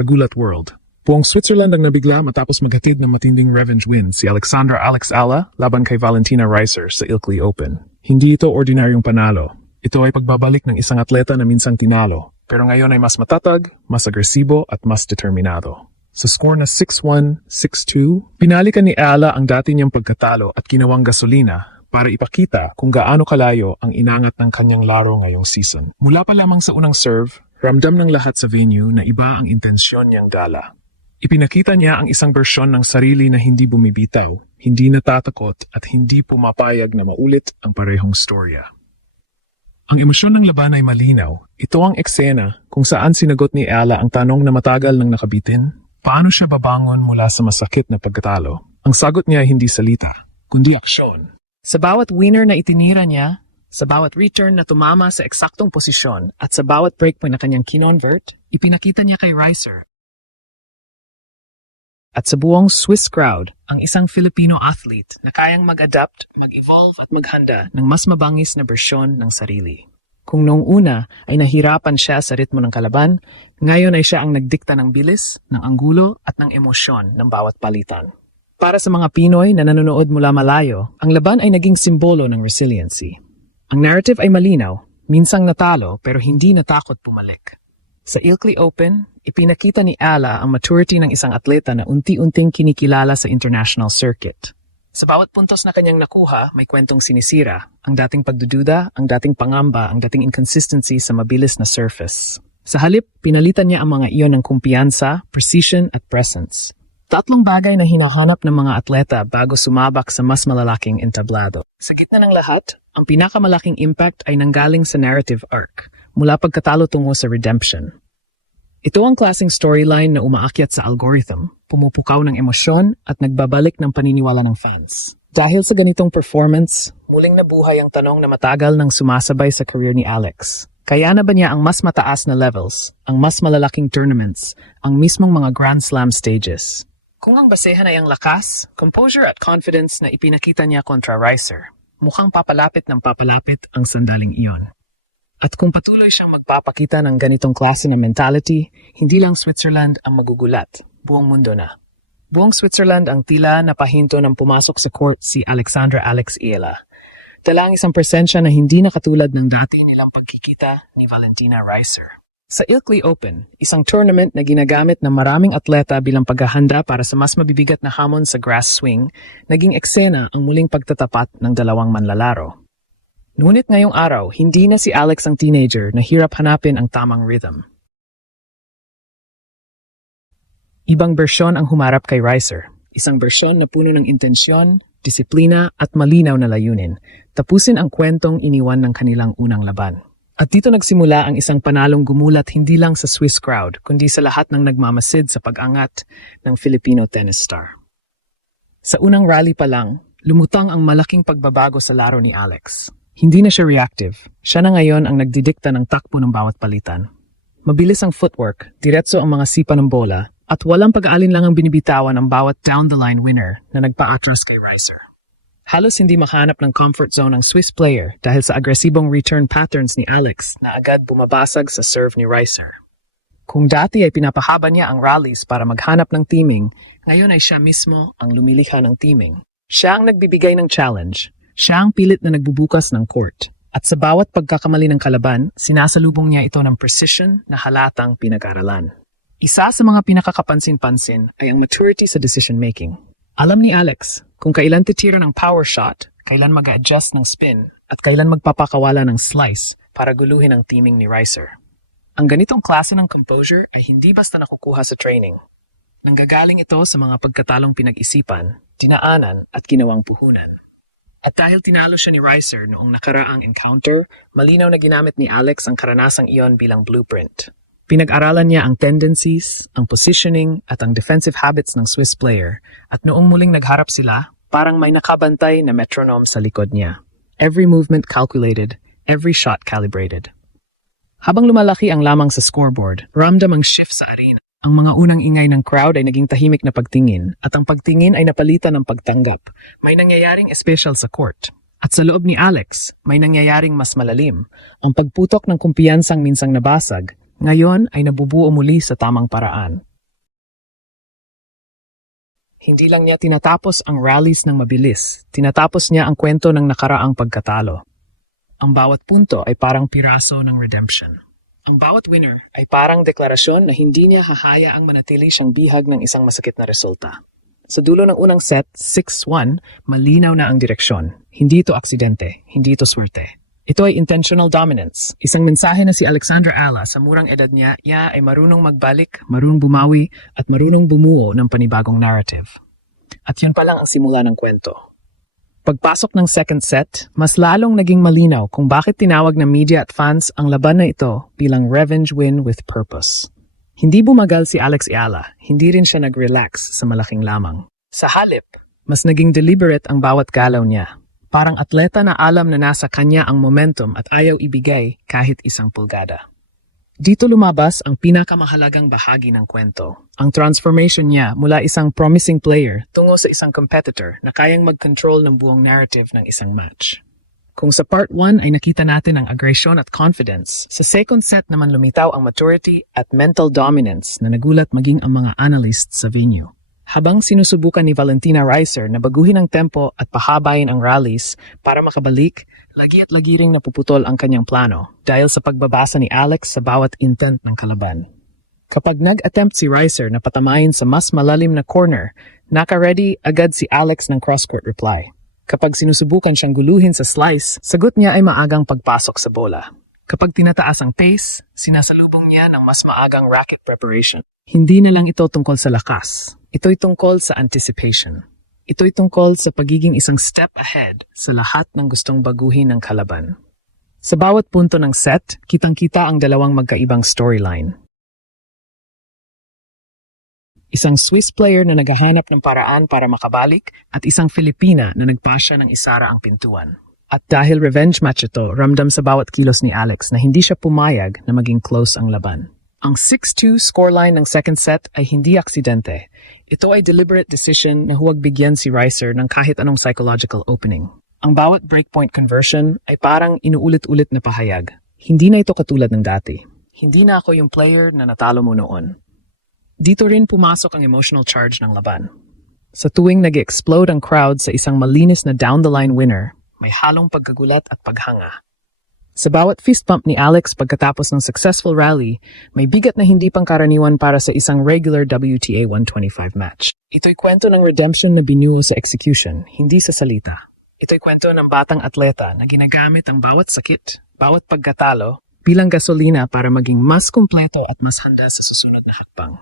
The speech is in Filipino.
Kagulat World. Buong Switzerland ang nabigla matapos maghatid ng matinding revenge win si Alexandra Alex Ala laban kay Valentina Reiser sa Ilkley Open. Hindi ito ordinaryong panalo. Ito ay pagbabalik ng isang atleta na minsang tinalo, pero ngayon ay mas matatag, mas agresibo at mas determinado. Sa score na 6-1, 6-2, pinalikan ni Ala ang dati niyang pagkatalo at ginawang gasolina para ipakita kung gaano kalayo ang inangat ng kanyang laro ngayong season. Mula pa lamang sa unang serve, ramdam ng lahat sa venue na iba ang intensyon niyang dala. Ipinakita niya ang isang bersyon ng sarili na hindi bumibitaw, hindi natatakot at hindi pumapayag na maulit ang parehong storya. Ang emosyon ng laban ay malinaw. Ito ang eksena kung saan sinagot ni Ala ang tanong na matagal nang nakabitin. Paano siya babangon mula sa masakit na pagkatalo? Ang sagot niya ay hindi salita, kundi aksyon. Sa bawat winner na itinira niya, sa bawat return na tumama sa eksaktong posisyon at sa bawat breakpoint na kanyang kinonvert, ipinakita niya kay Reiser at sa buong Swiss crowd ang isang Filipino athlete na kayang mag-adapt, mag-evolve at maghanda ng mas mabangis na bersyon ng sarili. Kung noong una ay nahirapan siya sa ritmo ng kalaban, ngayon ay siya ang nagdikta ng bilis, ng anggulo at ng emosyon ng bawat palitan. Para sa mga Pinoy na nanonood mula malayo, ang laban ay naging simbolo ng resiliency. Ang narrative ay malinaw, minsang natalo pero hindi natakot pumalik. Sa Ilkley Open, ipinakita ni Ala ang maturity ng isang atleta na unti-unting kinikilala sa international circuit. Sa bawat puntos na kanyang nakuha, may kwentong sinisira, ang dating pagdududa, ang dating pangamba, ang dating inconsistency sa mabilis na surface. Sa halip, pinalitan niya ang mga iyon ng kumpiyansa, precision at presence. Tatlong bagay na hinahanap ng mga atleta bago sumabak sa mas malalaking entablado. Sa gitna ng lahat, ang pinakamalaking impact ay nanggaling sa narrative arc, mula pagkatalo tungo sa redemption. Ito ang klaseng storyline na umaakyat sa algorithm, pumupukaw ng emosyon at nagbabalik ng paniniwala ng fans. Dahil sa ganitong performance, muling nabuhay ang tanong na matagal nang sumasabay sa career ni Alex. Kaya na ba niya ang mas mataas na levels, ang mas malalaking tournaments, ang mismong mga Grand Slam stages? Kung ang basehan ay ang lakas, composure at confidence na ipinakita niya kontra Reiser, mukhang papalapit ng papalapit ang sandaling iyon. At kung patuloy siyang magpapakita ng ganitong klase na mentality, hindi lang Switzerland ang magugulat, buong mundo na. Buong Switzerland ang tila napahinto nang pumasok sa court si Alexandra Alex Ala. Dala ang isang presensya na hindi na katulad ng dati nilang pagkikita ni Valentina Reiser. Sa Ilkley Open, isang tournament na ginagamit ng maraming atleta bilang paghahanda para sa mas mabibigat na hamon sa grass swing, naging eksena ang muling pagtatapat ng dalawang manlalaro. Ngunit ngayong araw, hindi na si Alex ang teenager na hirap hanapin ang tamang rhythm. Ibang bersyon ang humarap kay Reiser, isang bersyon na puno ng intensyon, disiplina at malinaw na layunin, tapusin ang kwentong iniwan ng kanilang unang laban. At dito nagsimula ang isang panalong gumulat hindi lang sa Swiss crowd, kundi sa lahat ng nagmamasid sa pag-angat ng Filipino tennis star. Sa unang rally pa lang, lumutang ang malaking pagbabago sa laro ni Alex. Hindi na siya reactive. Siya na ngayon ang nagdidikta ng takbo ng bawat palitan. Mabilis ang footwork, diretso ang mga sipa ng bola, at walang pag-aalin lang ang binibitawan ng bawat down-the-line winner na nagpa-atras kay Reiser. Halos hindi makahanap ng comfort zone ang Swiss player dahil sa agresibong return patterns ni Alex na agad bumabasag sa serve ni Reiser. Kung dati ay pinapahaba niya ang rallies para maghanap ng teaming, ngayon ay siya mismo ang lumilikha ng teaming. Siya ang nagbibigay ng challenge. Siya ang pilit na nagbubukas ng court. At sa bawat pagkakamali ng kalaban, sinasalubong niya ito ng precision na halatang pinag-aralan. Isa sa mga pinakakapansin-pansin ay ang maturity sa decision-making. Alam ni Alex kung kailan titira ng power shot, kailan mag-adjust ng spin, at kailan magpapakawala ng slice para guluhin ang teaming ni Reiser. Ang ganitong klase ng composure ay hindi basta nakukuha sa training. Nanggagaling ito sa mga pagkatalong pinag-isipan, dinaanan at ginawang puhunan. At dahil tinalo siya ni Reiser noong nakaraang encounter, malinaw na ginamit ni Alex ang karanasang iyon bilang blueprint. Pinag-aralan niya ang tendencies, ang positioning at ang defensive habits ng Swiss player at noong muling nagharap sila, parang may nakabantay na metronome sa likod niya. Every movement calculated, every shot calibrated. Habang lumalaki ang lamang sa scoreboard, ramdam ang shift sa arena. Ang mga unang ingay ng crowd ay naging tahimik na pagtingin at ang pagtingin ay napalitan ng pagtanggap. May nangyayaring espesyal sa court. At sa loob ni Alex, may nangyayaring mas malalim. Ang pagputok ng kumpiyansang minsang nabasag, ngayon ay nabubuo muli sa tamang paraan. Hindi lang niya tinatapos ang rallies ng mabilis, tinatapos niya ang kwento ng nakaraang pagkatalo. Ang bawat punto ay parang piraso ng redemption. Ang bawat winner ay parang deklarasyon na hindi niya hahayaang manatili siyang bihag ng isang masakit na resulta. Sa dulo ng unang set, 6-1, malinaw na ang direksyon. Hindi ito aksidente, hindi ito swerte. Ito ay intentional dominance. Isang mensahe na si Alexandra Ala sa murang edad niya ay marunong magbalik, marunong bumawi, at marunong bumuo ng panibagong narrative. At yun pa lang ang simula ng kwento. Pagpasok ng second set, mas lalong naging malinaw kung bakit tinawag ng media at fans ang laban na ito bilang revenge win with purpose. Hindi bumagal si Alex Eala, hindi rin siya nag-relax sa malaking lamang. Sa halip, mas naging deliberate ang bawat galaw niya. Parang atleta na alam na nasa kanya ang momentum at ayaw ibigay kahit isang pulgada. Dito lumabas ang pinakamahalagang bahagi ng kwento. Ang transformation niya mula isang promising player tungo sa isang competitor na kayang mag-control ng buong narrative ng isang match. Kung sa part 1 ay nakita natin ang aggression at confidence, sa second set naman lumitaw ang maturity at mental dominance na nagulat maging ang mga analysts sa venue. Habang sinusubukan ni Valentina Reiser na baguhin ang tempo at pahabayin ang rallies para makabalik, lagi at lagi ring napuputol ang kanyang plano dahil sa pagbabasa ni Alex sa bawat intent ng kalaban. Kapag nag-attempt si Reiser na patamayin sa mas malalim na corner, naka-ready agad si Alex ng cross-court reply. Kapag sinusubukan siyang guluhin sa slice, sagot niya ay maagang pagpasok sa bola. Kapag tinataas ang pace, sinasalubong niya ng mas maagang racket preparation. Hindi na lang ito tungkol sa lakas. Ito'y tungkol sa anticipation. Ito'y tungkol sa pagiging isang step ahead sa lahat ng gustong baguhin ng kalaban. Sa bawat punto ng set, kitang-kita ang dalawang magkaibang storyline. Isang Swiss player na naghahanap ng paraan para makabalik at isang Filipina na nagpasya ng isara ang pintuan. At dahil revenge match ito, ramdam sa bawat kilos ni Alex na hindi siya pumayag na maging close ang laban. Ang 6-2 scoreline ng second set ay hindi aksidente. Ito ay deliberate decision na huwag bigyan si Reiser ng kahit anong psychological opening. Ang bawat breakpoint conversion ay parang inuulit-ulit na pahayag. Hindi na ito katulad ng dati. Hindi na ako yung player na natalo mo noon. Dito rin pumasok ang emotional charge ng laban. Sa tuwing nag-explode ang crowd sa isang malinis na down-the-line winner, may halong pagkagulat at paghanga. Sa bawat fist pump ni Alex pagkatapos ng successful rally, may bigat na hindi pangkaraniwan para sa isang regular WTA 125 match. Ito'y kwento ng redemption na binuo sa execution, hindi sa salita. Ito'y kwento ng batang atleta na ginagamit ang bawat sakit, bawat pagkatalo, bilang gasolina para maging mas kumpleto at mas handa sa susunod na hakbang.